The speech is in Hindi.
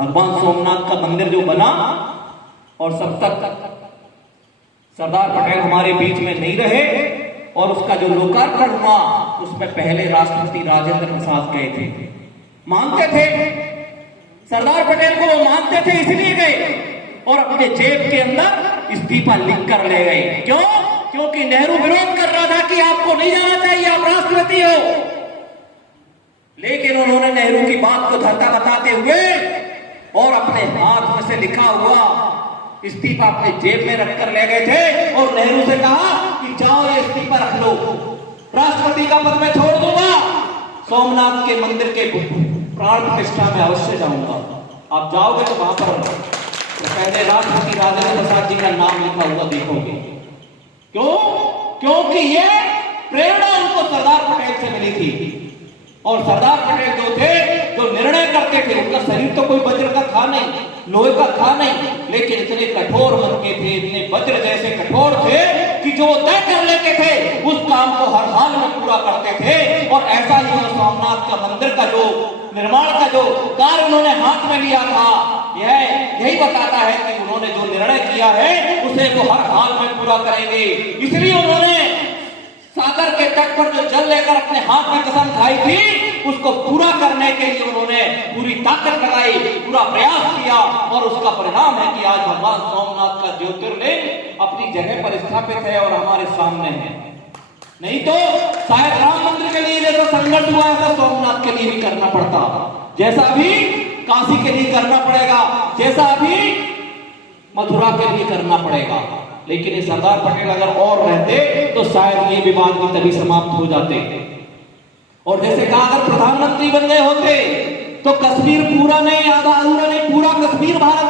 भगवान सोमनाथ का मंदिर जो बना, और सब तक सरदार पटेल हमारे बीच में नहीं रहे, और उसका जो लोकार्पण हुआ उसमें पहले राष्ट्रपति राजेंद्र प्रसाद गए थे। मानते थे सरदार पटेल को, वो मानते थे इसलिए गए, और अपने जेब के अंदर इस्तीफा लिख कर ले गए। क्यों? क्योंकि नेहरू विरोध कर रहा था कि आपको नहीं जाना चाहिए, आप राष्ट्रपति हो। लेकिन उन्होंने नेहरू की बात को धरता बताते हुए और अपने हाथ में से लिखा हुआ इस्तीफा अपने जेब में रखकर ले गए थे, और नेहरू से कहा कि जाओ ये इस्तीफा रख लो, राष्ट्रपति का पद मैं छोड़ दूंगा, सोमनाथ के मंदिर के प्राण प्रतिष्ठा में अवश्य जाऊंगा। आप जाओगे तो वहां पर तो पहले राष्ट्रपति राजेंद्र प्रसाद जी का नाम लिखा हुआ देखोगे। क्यों? क्योंकि ये प्रेरणा उनको सरदार पटेल से मिली थी। और सरदार पटेल जो थे, जो निर्णय करते थे, उनका शरीर तो कोई वज्र का था नहीं, लोहे का था नहीं, लेकिन इतने कठोर मन के थे, इतने वज्र जैसे कठोर थे कि जो तय कर लेते थे उस काम को हर हाल में पूरा करते थे। और ऐसा ही सोमनाथ का मंदिर का जो निर्माण का जो कार्य उन्होंने हाथ में लिया था, यही बताता है कि उन्होंने जो निर्णय किया है उसे वो हर हाल में पूरा करेंगे। इसलिए उन्होंने सागर के तट पर जो जल लेकर अपने हाथ में कसम खाई थी, उसको पूरा करने के लिए उन्होंने पूरी ताकत लगाई, पूरा प्रयास किया, और उसका परिणाम है कि आज भगवान सोमनाथ का ज्योतिर्लिंग अपनी जगह पर स्थापित है और हमारे सामने है। नहीं तो शायद राम मंदिर के लिए जैसा संघर्ष हुआ ऐसा सोमनाथ के लिए भी करना पड़ता, जैसा अभी काशी के लिए करना पड़ेगा, जैसा अभी मथुरा के लिए करना पड़ेगा। लेकिन ये सरदार पटेल अगर और रहते तो शायद ये विवाद भी तभी समाप्त हो जाते। और जैसे कहा, अगर प्रधानमंत्री बन गए होते तो कश्मीर पूरा नहीं, आधा अधूरा नहीं, पूरा कश्मीर भारत